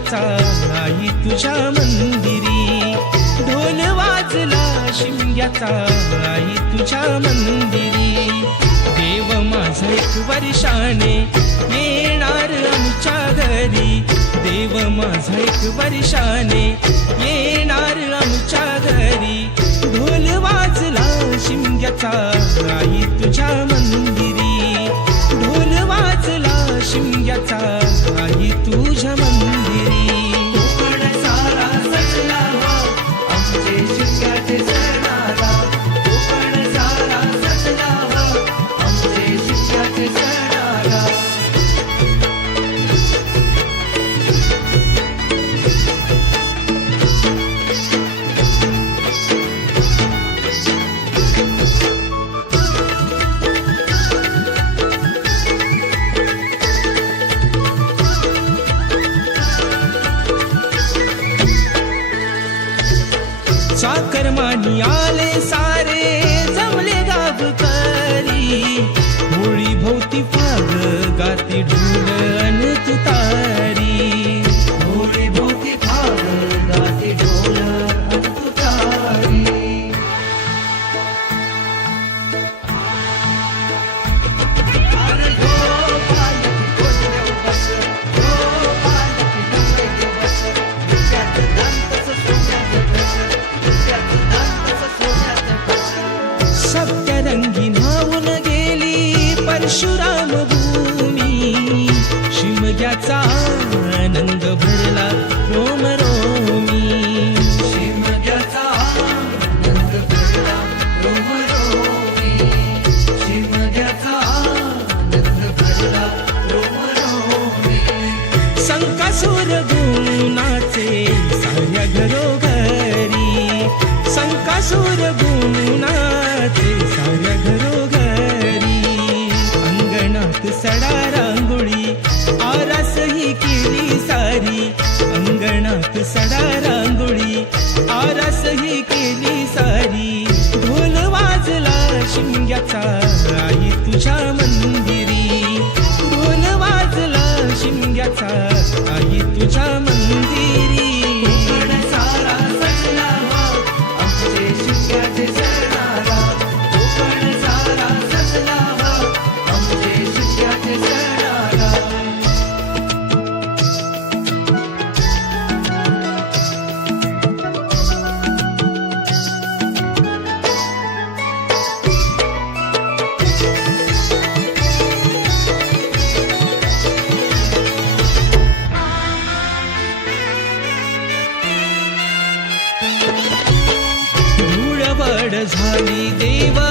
शिमग्याचा आई तुझ्या मंदिरी, ढोल वाजला शिमग्याचा आई तुझ्या मंदिरी. देव माझा एक वर्षाने येणार आमच्या घरी, देव माझा एक वर्षाने येणार आमच्या घरी. ढोल वाजला शिमग्याचा आई तुझ्या मंदिरी, ढोल वाजला शिमग्याचा आई तुझ्या मंदिरी. कोकण सारा सजला हो आमचे शिमग्याचे सणाला, कोकण सारा सजला हो आमचे शिमग्याचे सणाला. चाकरमानी आले सारे जमले गावकरी, होळी भोवती फाग गाती ढोल अन तुतारी. होळी भोवती फाग गाती ढोल अन तुतारी. अरे हो पालकी कोणत्या बस, हो पालकी नवरे बस, त्यात दांतच सोन्याचं कस, त्यात दांतच सोन्याचं कस. सप्तरंगी न्हावून गेली परशुराम भूमी, शिमग्याचा आनंद भरला रोम रोमी. शिमग्याचा आनंद भरला रोमरोमी, शिमग्याचा आनंद भरला रोमरोमी. संकासूर गुणाचे साऱ्या घरोघरी, संकासूर गुणाचे साऱ्या घरोघरी. अंगणात सडा रांगोळी आरास ही केली सारी, अंगणात सडा रांगोळी आरास ही केली सारी. ढोल वाजला शिमग्याचा आई तुझ्या मंदिरी, ढोल वाजला शिमग्याचा आई तुझ्या मंदिरी. कोकण सारा सजला हो आमचे शिमग्याचे सणाला, कोकण सारा सजला हो आमचे शिमग्याचे सणाला. धूळवड झाली देवा